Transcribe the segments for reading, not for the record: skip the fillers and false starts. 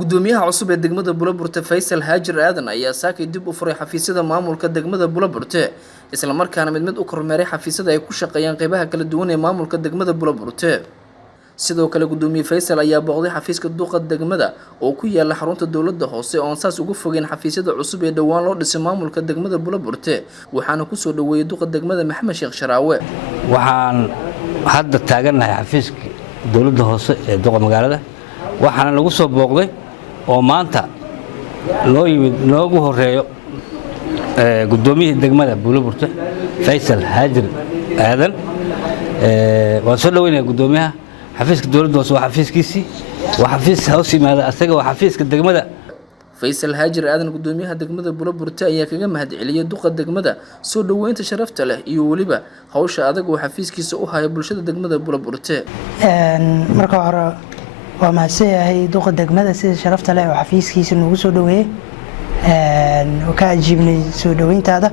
gudoomiyaha cusub ee degmada Buloburte Faysal Haajir Aadan ayaa saakay dib u furay xafiisyada maamulka degmada Buloburte isla markaana mid u kormeeray xafiisyada ay ku shaqeeyaan qaybaha kala duwan ee maamulka degmada Buloburte sidoo kale gudoomiye Faysal ayaa booqday xafiiska duqa degmada oo ku yaala xarunta dawladda hoose oo saas ugu fogeen xafiisyada cusub ee dhawaan loo dhisay maamulka degmada Buloburte waxaana ku soo dhaweeyay duqa degmada Maxamed Sheekh Sharaawe waxaan hadda taaganahay xafiiska dawladda hoose ee duqa magaalada waxaana lagu soo booqday oo maanta loo yimid noogu horeeyo gudoomiyaha degmada Buloburte Faysal Haajir Aadan waan soo dhaweynaa gudoomiyaha xafiiska dawladda hoose waa xafiiskiisii waa xafiis hoos yimaada asaga waa xafiiska degmada Faysal Haajir Aadan gudoomiyaha degmada Buloburte ayaa kaga mahadceliyay duqa degmada soo dhaweynta sharafta leh iyo waliba hawsha adag oo xafiiskiisa u haya bulshada degmada Buloburte marka hore waa mahadsanyahay duqa degmada sida sharafta leh oo xafiiskiisa nagu soo dhaweeyay oo ka ajiibnay soo dhaweyntaada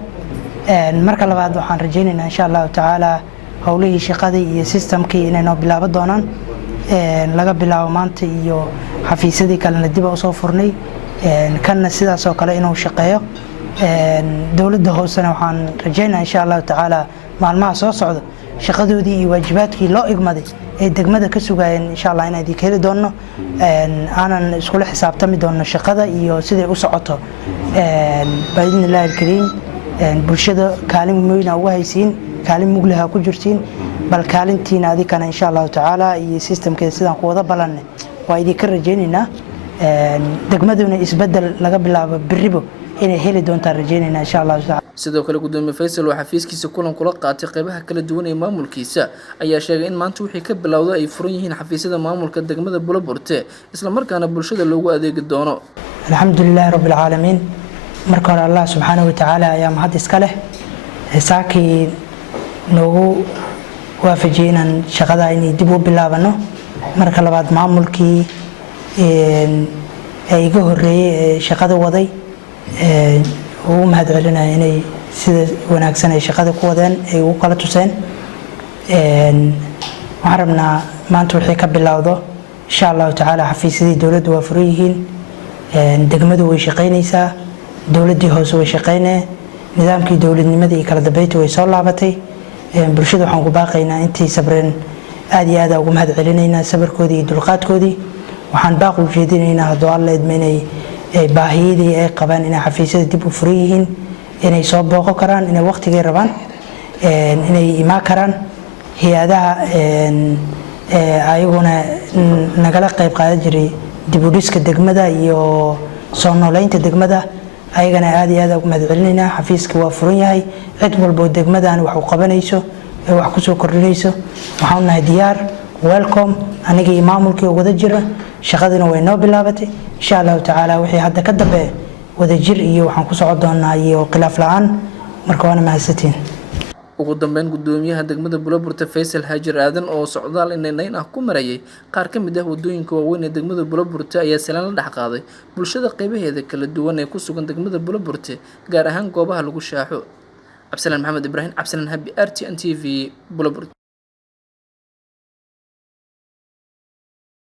marka labaad waxaan rajaynaynaa insha Allah taala hawlihii shaqadii iyo systemkii inay noo bilaaban doonaan laga bilaabo maanta iyo xafiisyadii kalena dib u soo furnay kanna sidaas oo kale inuu shaqeeyo dawladda hoosena waxaan rajaynayaa insha Allah taala maalmaha soo socda shaqadoodii iyo waajibaadkii loo igmaday ee degmada ka sugayeen insha Allah inay idin heli doono aanan isku xisaabtami doono shaqada iyo siday u socoto baidnillaahi kariim bulshada kaalin weyn ugu haysiin kaalin muglaha ku jirtiin bal kaalintiina adikana insha Allah taala iyo systemkeeda sidaan ku wada balanay waa idin ka rajaynaynaa degmaduna isbedel laga bilaabo biribo inay heli doontaan rajaynaynaa insha Allah taala sidoo kale gudoomiye Faysal oo xafiiskiisa kulan kula qaatay qaybaha kala duwan ee maamulkiisa ayaa sheegay in maanta wixii ka bilowday ay furan yihiin xafiisyada maamulka degmada Buloburte isla markaana bulshada loogu adeegi doono alxamdulillaah rabbil caalamiin marka hore Allah subhanahu wa ta'ala ayaa mahad iska leh saakii noogu waafajiyay inaan shaqada inay dib u bilaabano marka labaad maamulkii ay iga horeeyay shaqada waday ugu mahad celinaya inay sida wanaagsan ay shaqada ku wadeen ay ugu kala tuseen waxaan rabnaa maanta wixii ka bilowdo insha Allah taala xafiisyadii dawladdu waa furan yihiin degmadu way shaqaynaysaa dawladdii hoose way shaqaynaysaa nidaamkii dawladnimada iyo kala dambeynta way soo laabatay bulshada waxaan ku baaqaynaa intii sabreen aad iyo aad ugu mahad celinaynaa sabarkoodii iyo dulqaadkoodii waxaan baaq u jeedinaynaa haddii alla idmeynay baahiyadii ay qabaan inay xafiisyada dib u furan yihiin inay soo booqo karaan inay waqtigay rabaan inay imaan karaan hay'adaha ayaguna nagala qayb qaadan jiray dib u dhiska degmada iyo soo nooleynta degmada ayagana aad iyo aad ugu mahad celinaynaa xafiiska waa furan yahay cid walba oo degmadan wax u qabanayso ee wax ku soo kordhinayso waxaan nahay diyaar welcome aniga iyo maamulkii wada jira shaqadina way noo bilaabatay insha Allah taala wixii hadda ka dambeeyo wada jir iyo waxaan ku socon doonaa iyo khilaaf la'aan marka waana mahadsantiin ugu dambeyn gudoomiyaha degmada Buloburte Faysal Haajir Aadan oo socdaal inayn ku marayay qaar ka mid ah wadooyinka waaweyn ee degmada Buloburte ayaa salaan la dhax qaaday bulshada qaybaheeda kala duwan ee ku sugan degmada Buloburte gaar ahaan goobaha lagu shaaxo Cabsalan Maxamed Ibrahim Cabsalan Habi RTN TV Buloburte